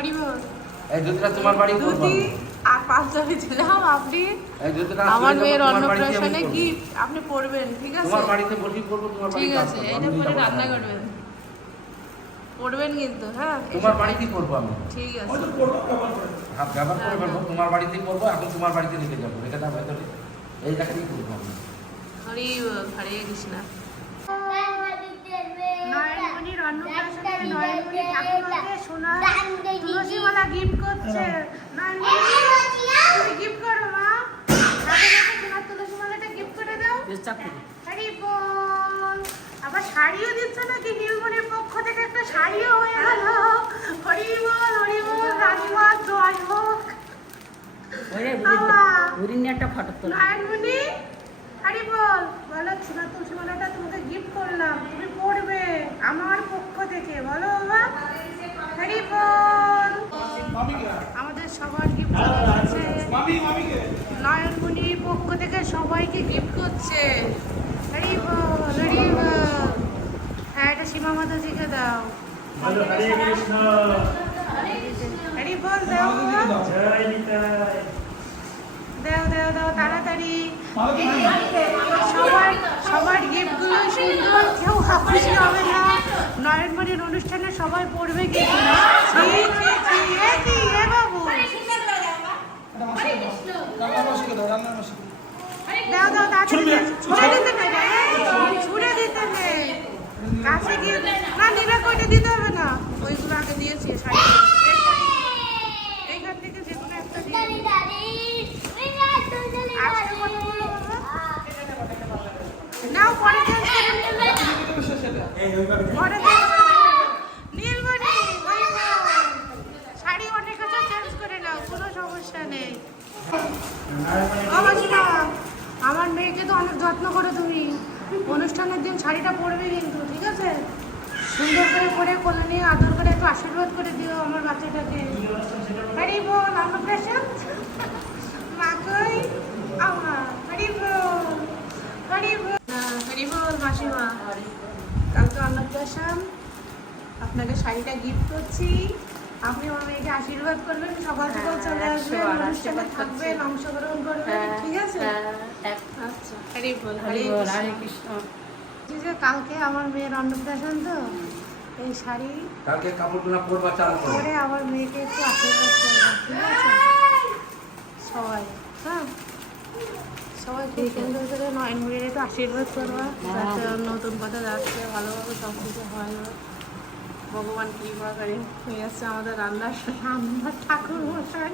এই জুতোটা তোমার বাড়ি করব আর পাঁচজনে ছিলাম আপনি? আমার মেয়ের বাড়িতে অন্নপ্রাশনে করব। আপনি পড়বেন ঠিক আছে? তোমার বাড়িতে বসি করব তোমার ঠিক আছে এটা পরে রান্না করবেন। পড়বেন কিন্তু হ্যাঁ তোমার বাড়িতেই করব আমি? ঠিক আছে। হ্যাঁ ব্যবহার করে ফেলব তোমার বাড়িতেই করব এখন তোমার বাড়িতে রেখে যাব রেখে যাব ভেতরে। এই জায়গাতেই করব আমি। হরি হরে কৃষ্ণ নয়নমণির অন্নপ্রাশনে নয়নমণি ঠাকুমাকে সোনা তুলসী গিফট করছে। নয়নমণি তুমি গিফট করো মা। সোনার তুলসী মালাটা গিফট করে দাও। হরি বল। আবার শাড়িও দিচ্ছে নাকি? নীলমণির পক্ষ থেকে একটা শাড়িও হয়ে গেল। হরি বল হরি বল রানীমা জয় হোক। একটা ফটো তোলা। সবাইকে গিফট করছে। হরি বল হরি বল হ্যাঁ এটা সীমা মাতাজিকে দাও। হরি বল দাও দাও দাও দাও তাড়াতাড়ি। সবার সবার গিফটগুলো সুন্দর কেউ হবে না। নয়নমণির অনুষ্ঠানে সবাই পড়বে দাও তাড়াতাড়ি ছুড়ে দিতে নেই কাছে গিয়ে না কইটা দিতে হবে না। ওইগুলো আগে দিয়েছি এইখান থেকে যে কোনো একটা দিয়ে? নাও পরে পরে নীলমণি শাড়ি অনেক আছে চেঞ্জ করে নাও কোনো সমস্যা নেই। আমার অনেক যত্ন করো তুমি। অনুষ্ঠানের দিন শাড়িটা পরবে কিন্তু ঠিক আছে? সুন্দর করে পরে কোলে নিয়ে আদর করে একটু আশীর্বাদ করে দিও আমার বাচ্চাটাকে। মাকই আমার হরি বল হরি বল। হরি বল মাসিমা। কালকে অন্নপ্রাশন। আপনাকে শাড়িটা গিফট করছি। আপনি আমার মেয়েকে আশীর্বাদ করবেন সকাল সকাল চলে হ্যাঁ, আসবেন অনুষ্ঠানে থাকবেন অংশগ্রহণ করবেন ঠিক আছে বল হরে কৃষ্ণ। কৃষ্ণ যে কালকে আমার মেয়ের অন্নপ্রাশন তো এই শাড়ি কালকে কাপড়গুলো পরবা চাল করো পরে? আমার মেয়েকে একটু আশীর্বাদ ঠিক আছে? সবাই হ্যাঁ? সবাই কেন্দ্র করে নয়নমুড়ির একটু আশীর্বাদ করবা যাতে নতুন কথা যাচ্ছে ভালোভাবে সব কিছু হয়। ভগবান কৃপা করে হয়ে যাচ্ছে আমাদের রান্নার রান্নার ঠাকুর মশাই